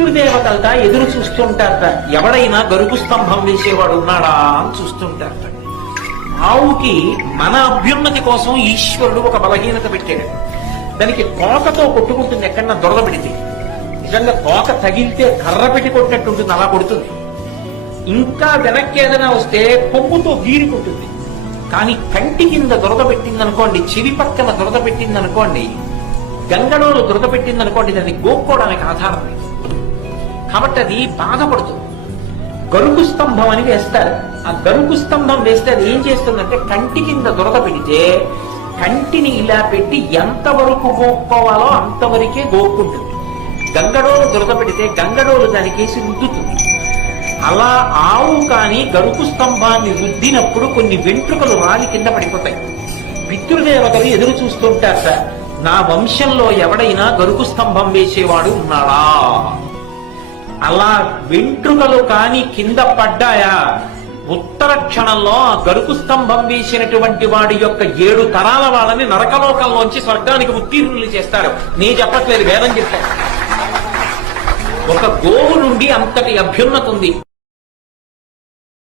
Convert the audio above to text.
పితృదేవతలట ఎదురు చూస్తుంటారట, ఎవడైనా గరుకు స్తంభం వేసేవాడు ఉన్నాడా అని చూస్తుంటారట. ఆవుకి మన అభ్యున్నతి కోసం ఈశ్వరుడు ఒక బలహీనత పెట్టాడు. దానికి తోకతో కొట్టుకుంటుంది ఎక్కడన్నా దొరద పెడితే. నిజంగా తోక తగిలితే కర్ర పెట్టి కొట్టినట్టు ఉంటుంది, అలా కొడుతుంది. ఇంకా వెనక్కి ఏదైనా వస్తే కొమ్ముతో గీరుకుంటుంది. కానీ కంటి కింద దురద పెట్టింది అనుకోండి, చెవి పక్కన దురద పెట్టింది అనుకోండి, గంగడోలు దురద పెట్టింది అనుకోండి, దాన్ని గోక్కోవడానికి ఆధారం లేదు. కాబట్టి అది బాధపడుతుంది. గరుకు స్తంభం అని వేస్తారు. ఆ గరుకు స్తంభం వేస్తే అది ఏం చేస్తుందంటే, కంటి కింద దురద పెడితే కంటిని ఇలా పెట్టి ఎంతవరకు గోక్కోవాలో అంతవరకే గోక్కుంటుంది. గంగడోలు దురద పెడితే గంగడోలు దానికేసి రుద్దుతుంది. అలా ఆవు కాని గరుకు స్తంభాన్ని రుద్దినప్పుడు కొన్ని వెంట్రుకలు రాలి కింద పడిపోతాయి. పితృదేవతలు ఎదురు చూస్తుంటారట, నా వంశంలో ఎవడైనా గరుకు స్తంభం వేసేవాడు ఉన్నాడా. అలా వెంట్రుకలు కాని కింద పడ్డాయా, ఉత్తర క్షణంలో ఆ గరుకు స్తంభం వేసినటువంటి వాడి యొక్క 7 తరాల వాళ్ళని నరకలోకంలోంచి స్వర్గానికి ఉత్తీర్ణులు చేస్తారు. నేను చెప్పట్లేదు, వేదం చెప్తాను. ఒక గోవు నుండి అంతటి అభ్యున్నతి ఉంది.